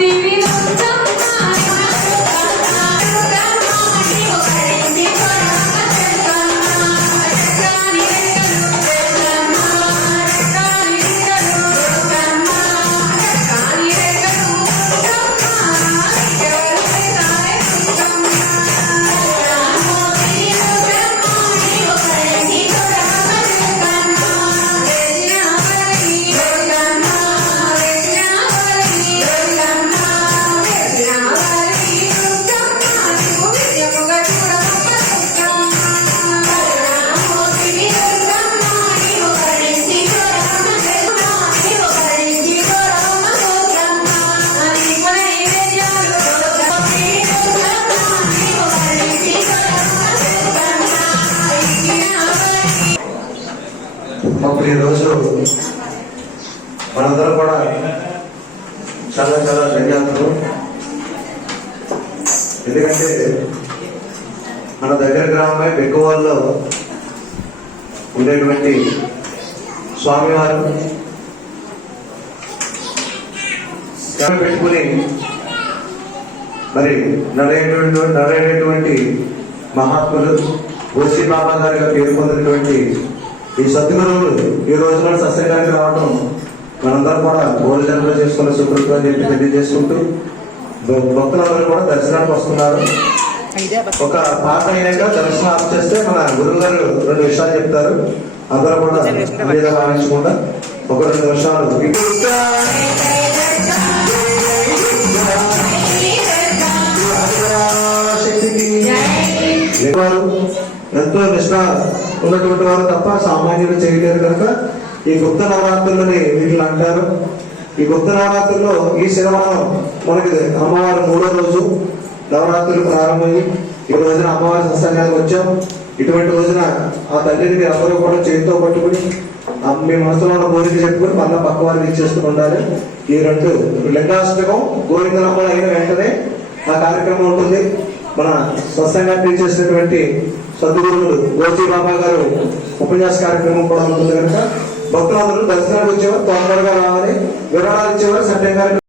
divino ఈరోజు మనందరం కూడా చాలా చాలా ధన్యాతులు ఎందుకంటే మన దగ్గర గ్రామమే బెక్కువాల్లో ఉండేటువంటి స్వామివారు. శ్రమ పెట్టుకుని మరి నడేటువంటి నడేటటువంటి మహాత్ములు ఓసి బాబా గారిగా పేరు పొందినటువంటి ఈ సద్గురువులు ఈ రోజున సత్సంగానికి రావడం మనందరం కూడా భోజనంలో చేసుకున్న సుకృతం అని చెప్పి తెలియజేసుకుంటూ భక్తులందరూ కూడా దర్శనానికి వస్తున్నారు. ఒక పాట అయినాక దర్శనం ఆఫ్ చేస్తే మన గురువు గారు రెండు విషయాలు చెప్తారు. అందరూ కూడా మీద భావించకుండా ఒక రెండు నిమిషాలు. ఎంతో నిష్ఠ ఉన్నటువంటి వారు తప్ప సామాన్యులు చేయలేరు కనుక ఈ గుప్త నవరాత్రులని వీటిని అంటారు. ఈ గుప్త నవరాత్రుల్లో ఈ శనివారం మనకి అమ్మవారు మూడో రోజు నవరాత్రులు ప్రారంభమయ్యి ఈ రోజున అమ్మవారి సత్సంగానికి వచ్చాం. ఇటువంటి రోజున ఆ తల్లిని మీరు అందరూ కూడా చేతితో పట్టుకుని మీ మనసులో ఉన్న కోరిక చెప్పుకుని మళ్ళీ పక్క వారికి ఇచ్చేస్తూ ఉండాలి. ఈ రెండు లింగాష్టకం గోవిందనమ్మలు అయిన వెంటనే ఆ కార్యక్రమం ఉంటుంది. మన స్వస్థంగా చేసినటువంటి సద్గురువులు గోచి బాబా గారు ఉపన్యాస కార్యక్రమం కూడా ఉంటుంది కనుక. భక్తులందరూ దర్శనానికి వచ్చేవారు తొందరగా రావాలి. వివరాలు ఇచ్చేవారు సత్యం గారికి